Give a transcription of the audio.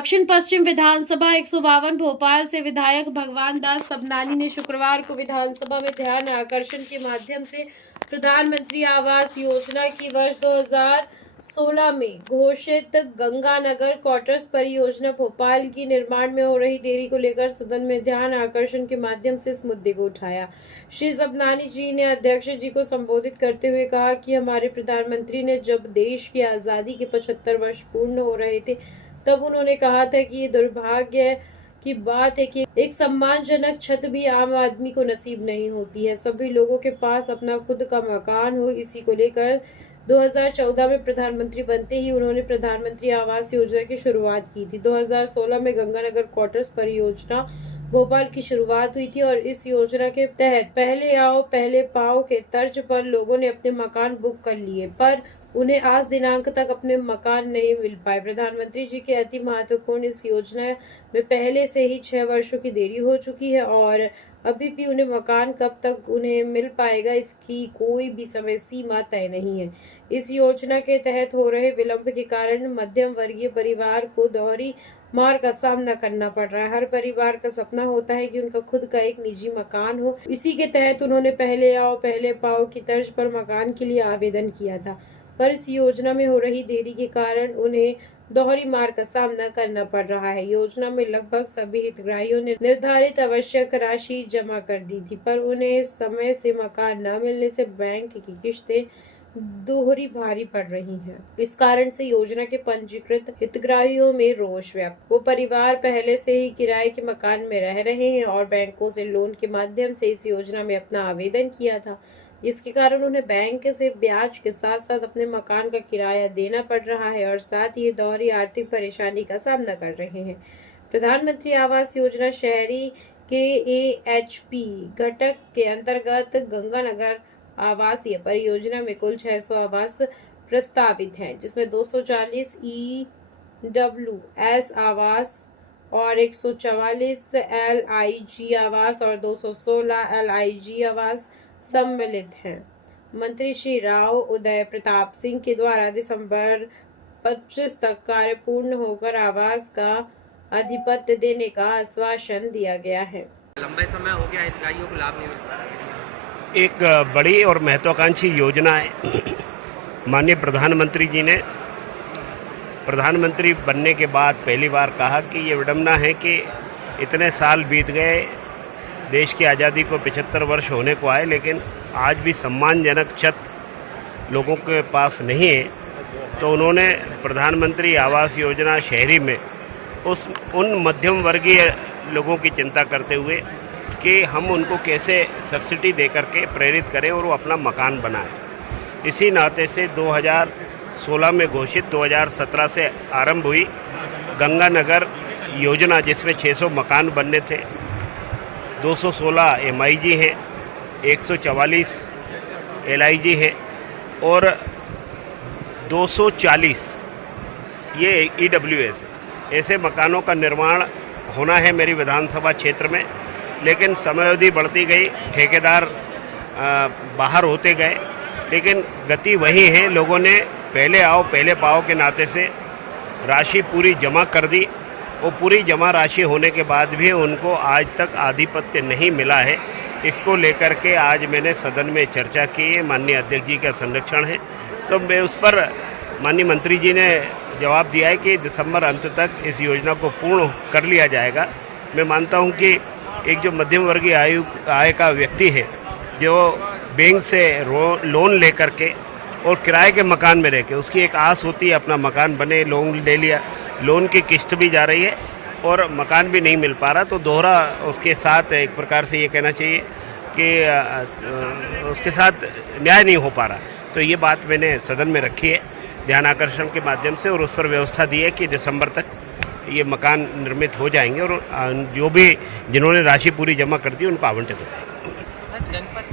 दक्षिण पश्चिम विधानसभा 152 भोपाल से विधायक भगवान दास सबनानी ने शुक्रवार को विधानसभा में ध्यान आकर्षण के माध्यम से प्रधानमंत्री आवास योजना की वर्ष 2016 में घोषित गंगानगर क्वार्टर्स परियोजना भोपाल की निर्माण में हो रही देरी को लेकर सदन में ध्यान आकर्षण के माध्यम से इस मुद्दे को उठाया। श्री सबनानी जी ने अध्यक्ष जी को संबोधित करते हुए कहा कि हमारे प्रधानमंत्री ने जब देश की आज़ादी के 75 वर्ष पूर्ण हो रहे थे तब उन्होंने कहा था कि ये दुर्भाग्य की बात है कि एक सम्मानजनक छत भी आम आदमी को नसीब नहीं होती है। सभी लोगों के पास अपना खुद का मकान हो। इसी को लेकर 2014 में प्रधानमंत्री बनते ही उन्होंने प्रधानमंत्री आवास योजना की शुरुआत की थी। 2016 में गंगानगर क्वार्टर्स परियोजना भोपाल की शुरुआत हुई थी और इस योजना के तहत पहले आओ पहले पाओ के तर्ज पर लोगों ने अपने मकान बुक कर लिए, पर उन्हें आज दिनांक तक अपने मकान नहीं मिल पाए। प्रधानमंत्री जी के अति महत्वपूर्ण इस योजना में पहले से ही 6 वर्षों की देरी हो चुकी है और अभी भी उन्हें मकान कब तक उन्हें मिल पाएगा इसकी कोई भी समय सीमा तय नहीं है। इस योजना के तहत हो रहे विलंब के कारण मध्यम वर्गीय परिवार को दोहरी मार का सामना करना पड़ रहा है। हर परिवार का सपना होता है कि उनका खुद का एक निजी मकान हो। इसी के तहत उन्होंने पहले आओ पहले पाओ की तर्ज पर मकान के लिए आवेदन किया था, पर इस योजना में हो रही देरी के कारण उन्हें दोहरी मार का सामना करना पड़ रहा है। योजना में लगभग सभी हितग्राहियों ने निर्धारित आवश्यक राशि जमा कर दी थी, पर उन्हें समय से मकान न मिलने से बैंक की किश्तें दोहरी भारी पड़ रही हैं। इस कारण से योजना के पंजीकृत हितग्राहियों में रोष व्याप्त। वो परिवार पहले से ही किराए के मकान में रह रहे हैं और बैंकों से लोन के माध्यम से इस योजना में अपना आवेदन किया था, जिसके कारण उन्हें बैंक से ब्याज के साथ साथ अपने मकान का किराया देना पड़ रहा है और साथ ही दोहरी आर्थिक परेशानी का सामना कर रहे हैं। प्रधानमंत्री आवास योजना शहरी के AHP घटक के अंतर्गत गंगानगर आवासीय परियोजना में कुल 600 आवास प्रस्तावित हैं, जिसमें 240 EWS आवास और 144 LIG आवास और 216 LIG आवास सम्मिलित हैं। मंत्री श्री राव उदय प्रताप सिंह के द्वारा दिसंबर 25 तक कार्य पूर्ण होकर आवास का अधिपत्य देने का आश्वासन दिया गया है। लंबे समय हो गया हितग्राहियों को लाभ नहीं मिल पा रहा। एक बड़ी और महत्वाकांक्षी योजना है। माननीय प्रधानमंत्री जी ने प्रधानमंत्री बनने के बाद पहली बार कहा कि ये विडंबना है कि इतने साल बीत गए, देश की आज़ादी को 75 वर्ष होने को आए, लेकिन आज भी सम्मानजनक छत लोगों के पास नहीं है। तो उन्होंने प्रधानमंत्री आवास योजना शहरी में उन मध्यम वर्गीय लोगों की चिंता करते हुए कि हम उनको कैसे सब्सिडी दे करके प्रेरित करें और वो अपना मकान बनाएं। इसी नाते से 2016 में घोषित 2017 से आरंभ हुई गंगानगर योजना, जिसमें 600 मकान बनने थे। 216 MIG है, 144 LIG है और 240 ये EWS है। ऐसे मकानों का निर्माण होना है मेरी विधानसभा क्षेत्र में, लेकिन समयावधि बढ़ती गई, ठेकेदार बाहर होते गए, लेकिन गति वही है। लोगों ने पहले आओ पहले पाओ के नाते से राशि पूरी जमा कर दी और पूरी जमा राशि होने के बाद भी उनको आज तक आधिपत्य नहीं मिला है। इसको लेकर के आज मैंने सदन में चर्चा की है। माननीय अध्यक्ष जी का संरक्षण है, तो मैं उस पर माननीय मंत्री जी ने जवाब दिया है कि दिसंबर अंत तक इस योजना को पूर्ण कर लिया जाएगा। मैं मानता हूं कि एक जो मध्यम वर्गीय आय का व्यक्ति है, जो बैंक से लोन लेकर के और किराए के मकान में रह के उसकी एक आस होती है अपना मकान बने, लोन ले लिया, लोन की किस्त भी जा रही है और मकान भी नहीं मिल पा रहा, तो दोहरा उसके साथ एक प्रकार से ये कहना चाहिए कि उसके साथ न्याय नहीं हो पा रहा। तो ये बात मैंने सदन में रखी है ध्यान आकर्षण के माध्यम से और उस पर व्यवस्था दी है कि दिसंबर तक ये मकान निर्मित हो जाएंगे और जो भी जिन्होंने राशि पूरी जमा कर दी उनको आवंटित हो जाएगी। जनपद